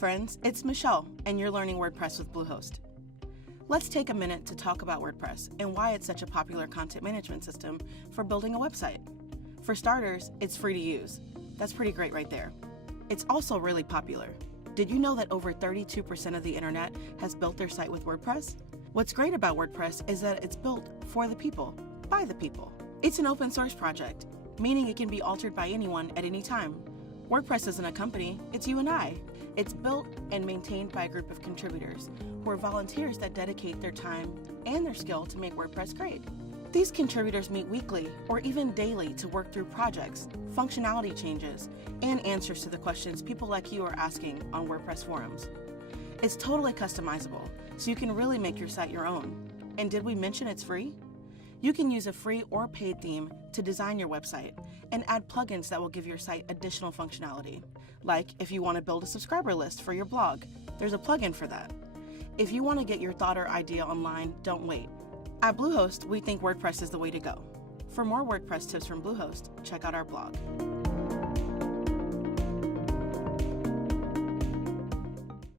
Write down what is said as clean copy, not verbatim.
friends, it's Michelle, and you're learning WordPress with Bluehost. Let's take a minute to talk about WordPress and why it's such a popular content management system for building a website. For starters, it's free to use. That's pretty great right there. It's also really popular. Did you know that over 32% of the internet has built their site with WordPress? What's great about WordPress is that it's built for the people, by the people. It's an open source project, meaning it can be altered by anyone at any time. WordPress isn't a company, it's you and I. It's built and maintained by a group of contributors who are volunteers that dedicate their time and their skill to make WordPress great. These contributors meet weekly or even daily to work through projects, functionality changes, and answers to the questions people like you are asking on WordPress Forums. It's totally customizable, so you can really make your site your own. And did we mention it's free? You can use a free or paid theme to design your website and add plugins that will give your site additional functionality. Like if you want to build a subscriber list for your blog, there's a plugin for that. If you want to get your thought or idea online, don't wait. At Bluehost, we think WordPress is the way to go. For more WordPress tips from Bluehost, check out our blog.